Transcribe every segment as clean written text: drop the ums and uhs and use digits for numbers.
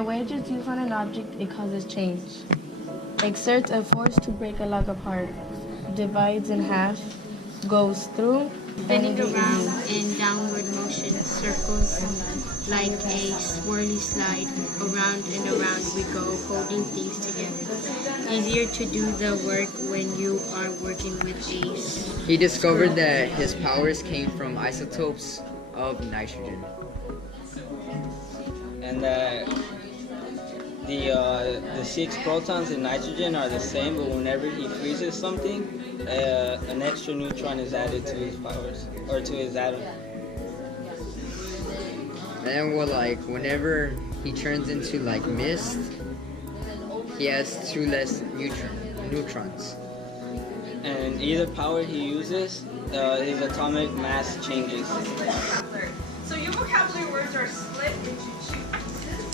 a wedge is used on an object, it causes change. Exerts a force to break a log apart. Divides in half. Goes through. Bending around in downward motion, circles like a swirly slide. Around and around we go, holding things together. Easier to do the work when you are working with a... He discovered that his powers came from isotopes of nitrogen. And that the 6 protons in nitrogen are the same, but whenever he freezes something, an extra neutron is added to his powers, or to his atom. And well, like whenever he turns into like mist, he has 2 less neutrons. And either power he uses, his atomic mass changes. So your vocabulary words are split into 2 pieces.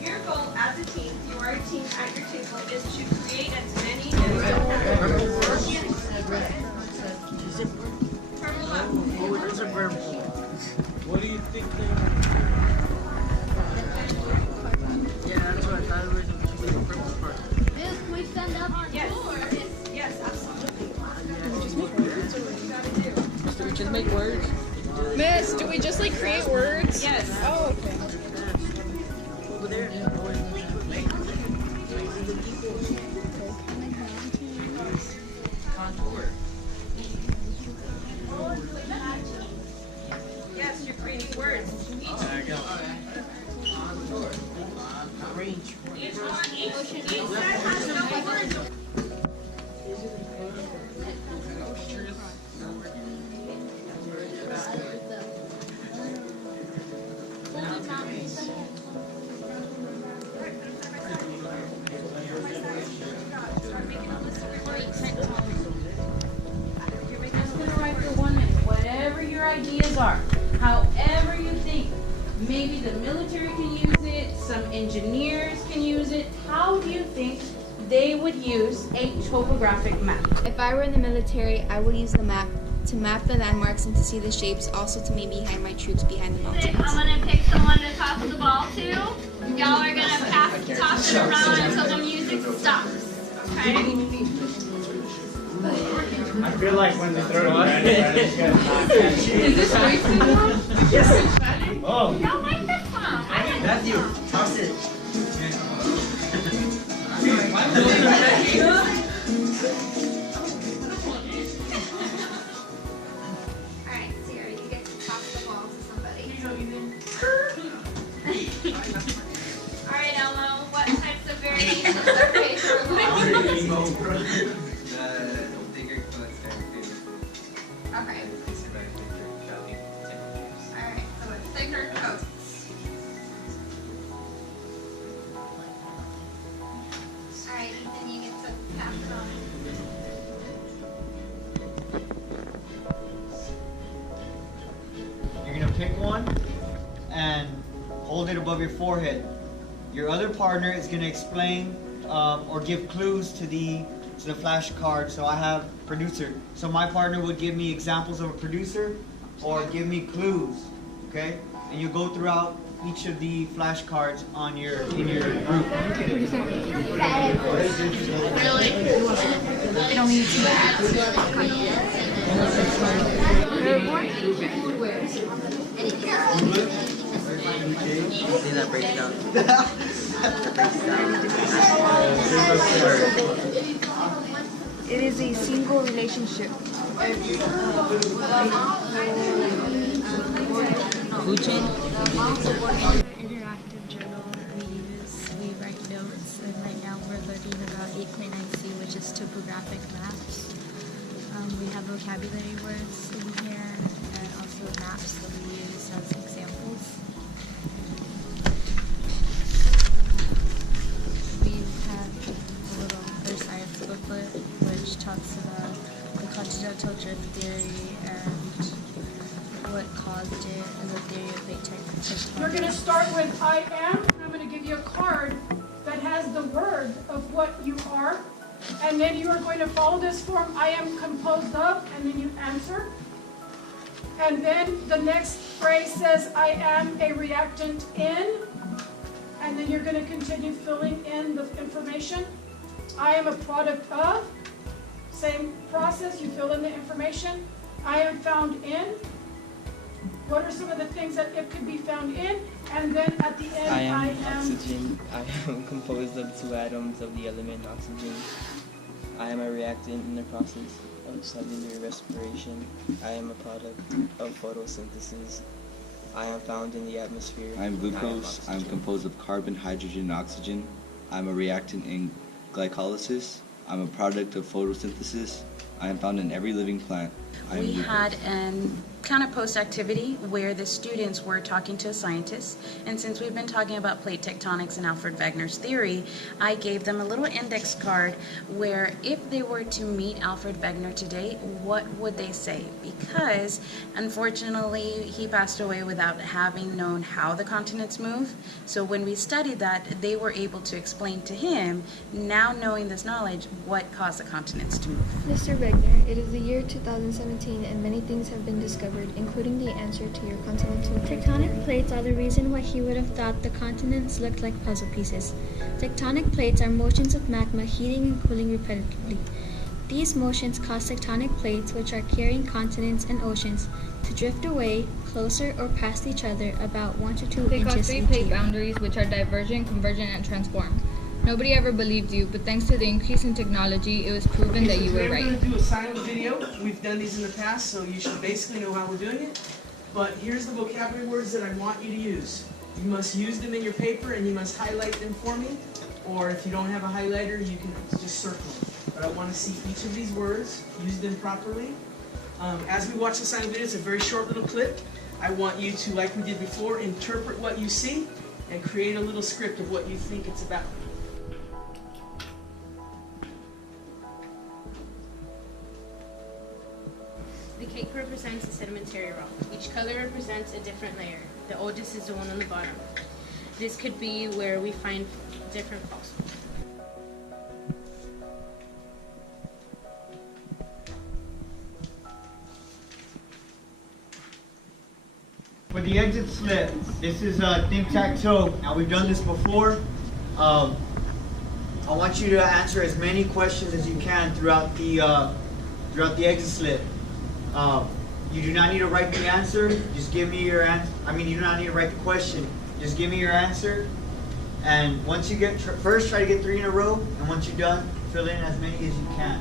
Your goal as a team, you are a team at your table, is to create as many What do you think they are? Yeah, that's what I thought it was the purple part. Can we stand up? Yes, absolutely. Do we just make words? Miss, do we just like create words? Yes. Oh, okay. Over there. Yes, you're creating words. Each one set has no words. You're making us gonna write for 1 minute. Whatever your ideas are, however you think. Maybe the military can use it, some engineers can use it. How do you think they would use a topographic map? If I were in the military, I would use the map to map the landmarks and to see the shapes, also to maybe hide my troops behind the mountains. I'm gonna pick someone to toss the ball to. Y'all are gonna toss it around until the music stops. Okay? I feel like when they throw it back, it's gonna knock. Is this racing one? Yes. Oh. Y'all like this song? I like Matthew, this song. toss it. Alright, Sierra, you get to toss the ball to somebody. Alright, Elmo, what types of variations are favorable? Okay. Alright, so it's thicker coats. Alright, Ethan, you get to pass it on. You're gonna pick one and hold it above your forehead. Your other partner is gonna explain or give clues to the flashcard. So I have producer. So my partner would give me examples of a producer or give me clues. Okay? And you go throughout each of the flashcards in your group. Really? You don't need to That breaks down. It is a single relationship. Food chain? Interactive journal we write notes, and right now we're learning about 8.9c, which is topographic maps. We have vocabulary words in here and also maps that we use as examples. We have a little science booklet which talks about the continental drift theory and what caused it and the theory of plate tectonics. You're going to start with I am. I'm going to give you a card that has the word of what you are. And then you are going to follow this form, I am composed of, and then you answer. And then the next phrase says, I am a reactant in. and then you're going to continue filling in the information. I am a product of, same process, you fill in the information. I am found in, what are some of the things that it could be found in? And then at the end, I am oxygen. I am composed of 2 atoms of the element oxygen. I am a reactant in the process of cellular respiration. I am a product of photosynthesis. I am found in the atmosphere. I am glucose. I am composed of carbon, hydrogen, and oxygen. I am a reactant in glycolysis. I am a product of photosynthesis. I am found in every living plant. We had an kind of post-activity where the students were talking to a scientist, and since we've been talking about plate tectonics and Alfred Wegener's theory, I gave them a little index card where if they were to meet Alfred Wegener today, what would they say? Because unfortunately he passed away without having known how the continents move, so when we studied that, they were able to explain to him, now knowing this knowledge, what caused the continents to move. Mr. Wegener, it is the year 2017 and many things have been discovered, including the answer to your continental Tectonic plates are the reason why he would have thought the continents looked like puzzle pieces. Tectonic plates are motions of magma heating and cooling repetitively. These motions cause tectonic plates, which are carrying continents and oceans, to drift away, closer or past each other about 1 to 2 They inches cause 3 each plate year. boundaries, which are divergent, convergent, and transform. Nobody ever believed you, but thanks to the increase in technology, it was proven that you were We're right. going to do a silent video. We've done these in the past, so you should basically know how we're doing it. But here's the vocabulary words that I want you to use. You must use them in your paper, and you must highlight them for me. Or if you don't have a highlighter, you can just circle them. But I want to see each of these words, use them properly. As we watch the silent video, it's a very short little clip. I want you to, like we did before, interpret what you see and create a little script of what you think it's about. The cake represents a sedimentary rock. Each color represents a different layer. The oldest is the one on the bottom. This could be where we find different fossils. For the exit slip, this is tic-tac-toe. Now we've done this before. I want you to answer as many questions as you can throughout the exit slip. You do not need to write the answer. Just give me your answer. You do not need to write the question. Just give me your answer. And once you get, first try to get 3 in a row. And once you're done, fill in as many as you can.